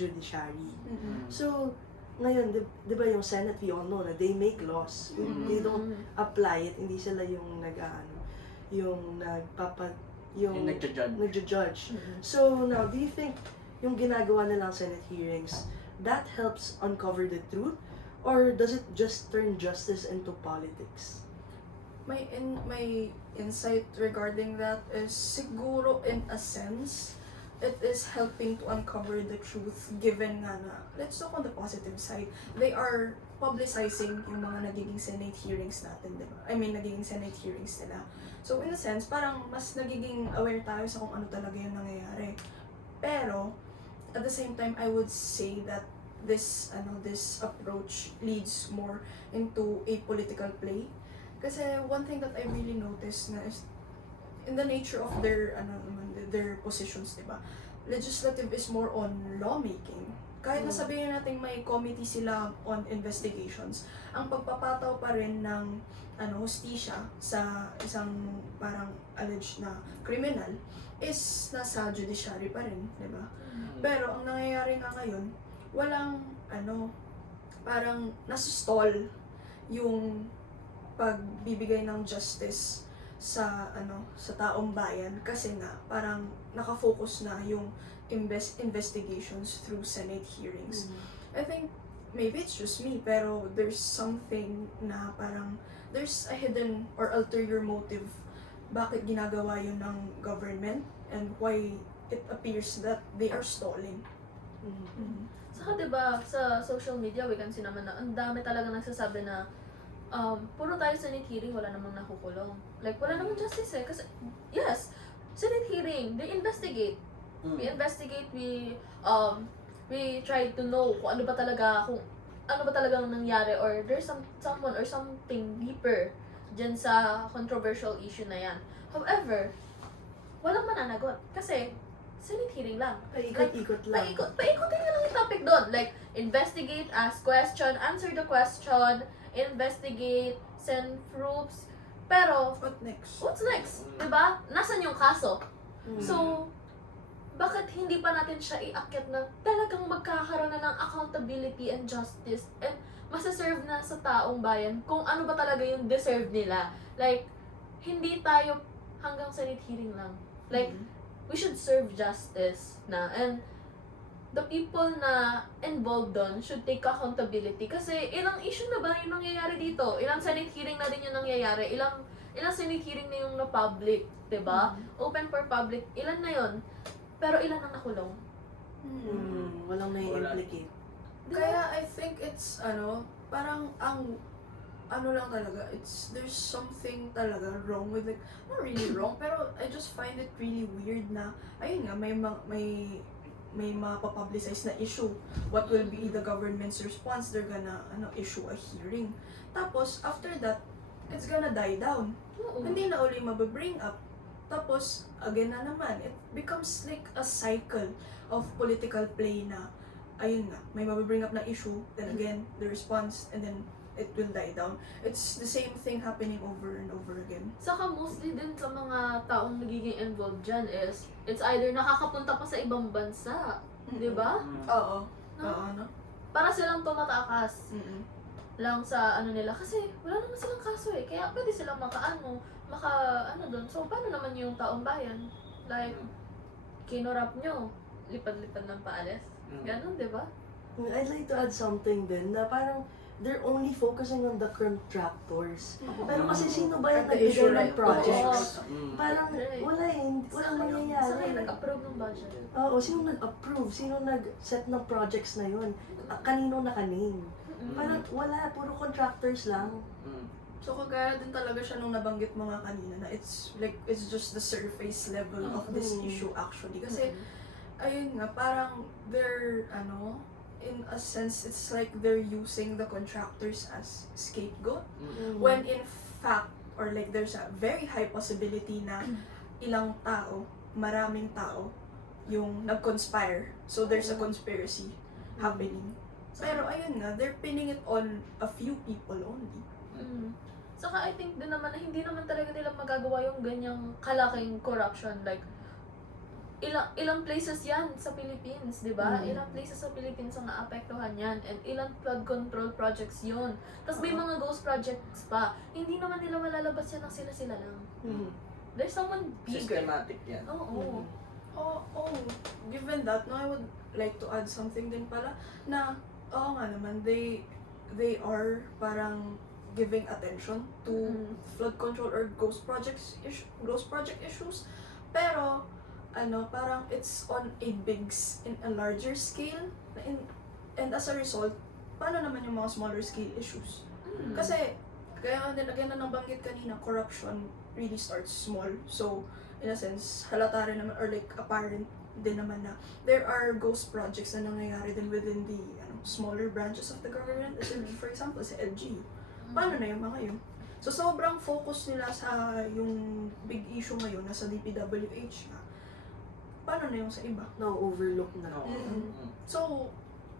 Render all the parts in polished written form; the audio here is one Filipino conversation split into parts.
judiciary. Mm-hmm. So, ngayon, di ba yung Senate, we all know na they make laws. They don't apply it. Hindi sila yung yung nagja-judge. So, now, do you think yung ginagawa nilang Senate hearings, that helps uncover the truth? Or does it just turn justice into politics? My insight regarding that is siguro in a sense, it is helping to uncover the truth given nga na, let's talk on the positive side, they are publicizing yung mga nagiging Senate hearings natin, diba? I mean, nagiging Senate hearings nila. So in a sense, parang mas nagiging aware tayo sa kung ano talaga yung nangyayari. Pero, at the same time, I would say that this approach leads more into a political play. Kasi one thing that I really noticed na is in the nature of their positions, diba? Legislative is more on lawmaking. Kahit na sabihin natin may committee sila on investigations, ang pagpapataw pa rin ng hustisya sa isang parang alleged na criminal is nasa judiciary pa rin, diba? Pero ang nangyayari nga ngayon, walang parang nasustall yung pagbibigay ng justice sa taong bayan kasi nga parang nakafocus na yung investigations through Senate hearings. I think maybe it's just me, pero there's something na parang there's a hidden or ulterior motive bakit ginagawa yun ng government and why it appears that they are stalling. Saka diba, sa social media, we can see naman na ang dami talaga nagsasabi na puro tayo Senate hearing, wala namang nakukulong. Like, wala namang justice eh. Kasi, yes, Senate hearing, they investigate. We investigate, we try to know kung ano ba talagang nangyari or there's someone or something deeper dyan sa controversial issue na yan. However, walang mananagot. Kasi, Senate hearing lang. Paikot-ikot lang. Paikutin nyo lang yung topic doon. Like, investigate, ask question, answer the question, investigate, send proofs. Pero, what's next? Diba? Nasaan yung kaso? So, bakit hindi pa natin siya iakyat na talagang magkakaroon na ng accountability and justice and masaserve na sa taong bayan kung ano ba talaga yung deserve nila? Like, hindi tayo hanggang Senate hearing lang. Like, we should serve justice na. And the people na involved doon should take accountability. Kasi ilang issue na ba yung nangyayari dito? Ilang Senate hearing na din yung nangyayari? Ilang Senate hearing na yung na-public? Diba? Open for public. Ilan na yon? Pero ilan ang nakulong? Walang na-implicate. Kaya I think it's parang lang talaga, there's something talaga wrong with it. Not really wrong, pero I just find it really weird na, ayun nga, may mapapublicize na issue. What will be the government's response? They're gonna issue a hearing. Tapos, after that, it's gonna die down. Hindi na uli mabibring up. Tapos, again na naman, it becomes like a cycle of political play na, ayun nga, may mabibring up na issue, then again, the response, and then it will die down. It's the same thing happening over and over again. Saka mostly din sa mga taong nagiging involved dyan is, it's either nakakapunta pa sa ibang bansa, di ba? Oo. Para silang tumatakas lang sa nila. Kasi wala naman silang kaso eh. Kaya pwede silang maka doon. So, paano naman yung taong bayan? Like, kinorap nyo, lipad-lipad ng paalis. Ganon, di ba? I'd like to add something din na parang they're only focusing on the contractors. Pero kasi sino ba yung nagbigay ng projects? Parang wala walang Saka mangyayari. yung nag-approve ng budget. Oo, sino nag-approve? Sino nag-set ng projects na yun? Kanino naka-name? Parang wala, puro contractors lang. So, kagaya din talaga siya nung nabanggit mo nga kanina na it's just the surface level of this issue actually. Kasi, ayun nga, parang they're, in a sense, it's like they're using the contractors as scapegoat. When in fact, or like there's a very high possibility na maraming tao, yung nag-conspire. So there's a conspiracy happening. Pero ayun nga, they're pinning it on a few people only. Saka I think din naman na hindi naman talaga nila magagawa yung ganyang kalaking corruption. Like, ilang places yan sa Philippines, di ba? Mm. Ilang places sa Philippines ang naapektuhan yan, and ilang flood control projects yun. Tapos may mga ghost projects pa. Hindi naman nila malalabas yan ng sila-sila lang. There's someone bigger. Systematic yan. Oo. Given that, no, I would like to add something din pala na, nga naman, they are parang giving attention to flood control or ghost project issues. Pero, parang it's on in a larger scale, and as a result, paano naman yung mga smaller scale issues? Kasi, kaya na nabanggit kanina, corruption really starts small. So, in a sense, halata rin naman, or like apparent din naman na there are ghost projects na nangyayari din within the smaller branches of the government. For example, sa LGU. Paano na yung mga yun? So, sobrang focus nila sa yung big issue ngayon, nasa DPWH na. Paano na yung sa iba? Na-overlook na. No. So,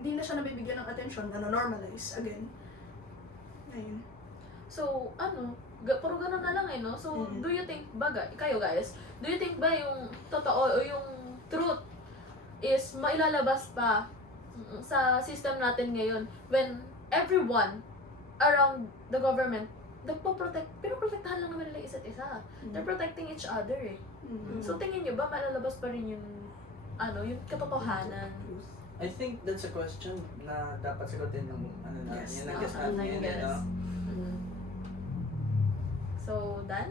hindi na siya nabibigyan ng attention, na-normalize again. Ayun. So, puro ganun na lang no? So, do you think, kayo guys, do you think ba yung totoo o yung truth is mailalabas pa sa system natin ngayon when everyone around the government pinoprotektahan lang naman nila isa't isa. They're protecting each other eh. So, tingin nyo ba malalabas pa rin yung yung katotohanan? I think that's a question na dapat sagutin ng Yes. yung nag-guess natin yun, no? So, Dan?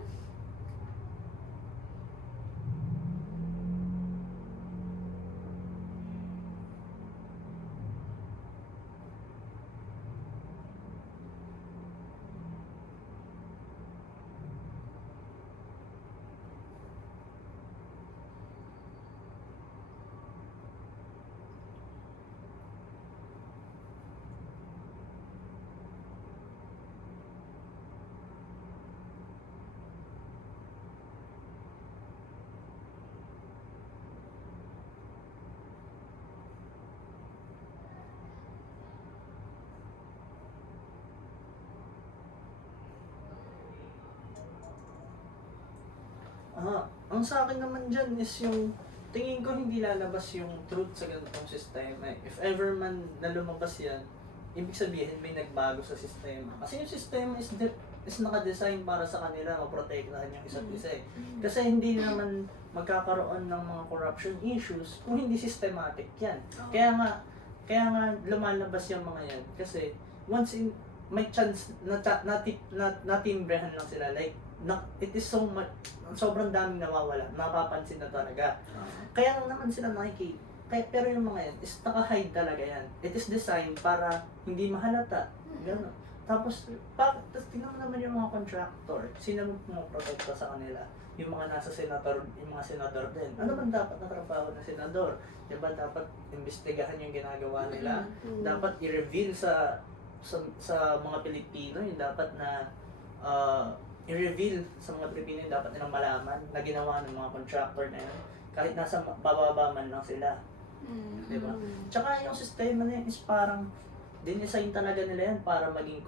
Ang sa akin naman dyan is yung tingin ko hindi lalabas yung truth sa ganitong sistema. If ever man na lumabas yan, ibig sabihin may nagbago sa sistema. Kasi yung sistema is naka-design para sa kanila, maprotektahan yung isa't isa eh. Kasi hindi naman magkakaroon ng mga corruption issues kung hindi systematic yan. Kaya nga lumalabas yung mga yan. Kasi may chance na natimbrehan lang sila. Like, it is so much, sobrang daming nawawala, napapansin na talaga. Kaya naman sila pero yung mga yan is naka-hide talaga yan. It is designed para hindi mahalata. Gano'n. Tapos tingnan mo naman yung mga contractor, sino mo pumoprotekta sa kanila? Yung mga nasa senador, yung mga senador din. Ano man dapat na trabaho ng senador? Diba dapat imbestigahan yung ginagawa nila? Dapat i-reveal sa mga Pilipino, yung dapat na i-reveal sa mga Pilipino yung dapat nilang malaman na ginawa ng mga contractor na yun. Kahit nasa bababa man lang sila. Diba? Tsaka yung sistema na yun is parang dinesign talaga nila yan para maging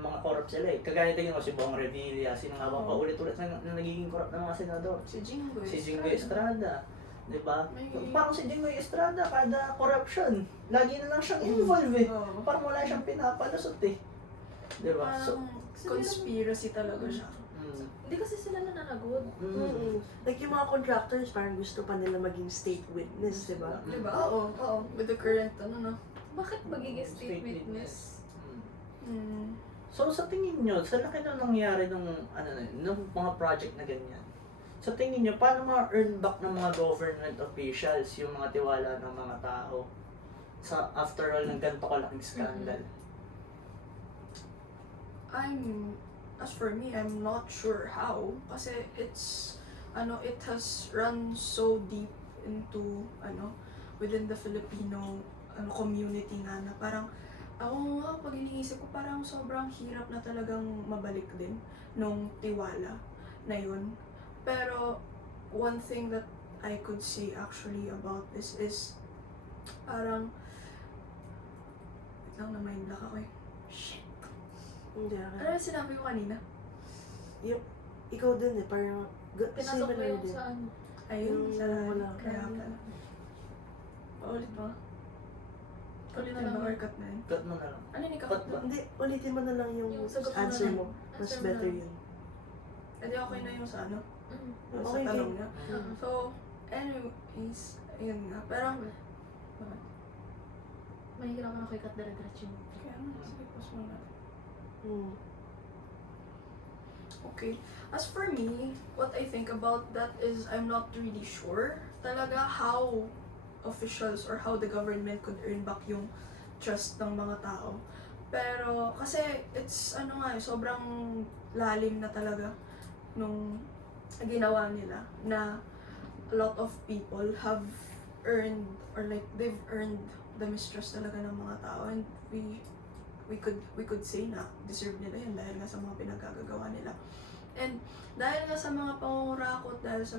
mga corrupt sila eh. Kagaya tingin mo si Bong Revilla, sino nga bang paulit-ulit na nagiging corrupt ng mga senador? Si Jinggoy Estrada. Diba? Parang si Jinggoy Estrada, kada corruption, lagi na lang siyang involved eh. Parang wala siyang pinapalusot eh. Diba? So, conspiracy talaga siya. Hindi kasi sila nananagod. Like yung mga contractors, parang gusto pa nila maging state witness, di ba? Diba? Oo. With the current, no? Bakit magiging state witness? So sa tingin nyo, sa laki na nangyari nung mga project na ganyan, sa tingin nyo, paano ma-earn back ng mga government officials yung mga tiwala ng mga tao sa after all ng ganito kalaking scandal? As for me, I'm not sure how. Kasi it has run so deep into, within the Filipino community na parang, ako nga, pag iniisip ko, parang sobrang hirap na talagang mabalik din nung tiwala na yun. Pero, one thing that I could say actually about this is, parang, wait lang, na-mind block ako eh. Shit. Hindi Ano sinabi ko kanina? Ikaw din eh, parang Pinasok mo similar yung din. saan? Ayun, Yung sa wala. kaya pala. Paulit ba? Cut Ulit na ba lang. or cut na yun? Cut mo na lang. Ano yung Cut cut ba? Hindi, ulitin mo na lang yung Yung sagot mo answer na mo. lang. Mas Answer mo better na. yun. Edi okay na yung sa ano? Mm. Yung sa Okay, tanong game. niya. Mm. So, anyways, ayun nga. Pero, Mahihirapan ako i-cut dire-diretso yun. kaya ano, sige, pause mo na. Hmm. Okay. As for me, what I think about that is I'm not really sure talaga how officials or how the government could earn back yung trust ng mga tao. Pero, kasi it's, ano nga, sobrang lalim na talaga nung ginawa nila na a lot of people have earned or like they've earned the mistrust talaga ng mga tao, and we could say na deserve nila yun dahil nga sa mga pinagkagagawa nila. And dahil nga sa mga pangungurakot, dahil sa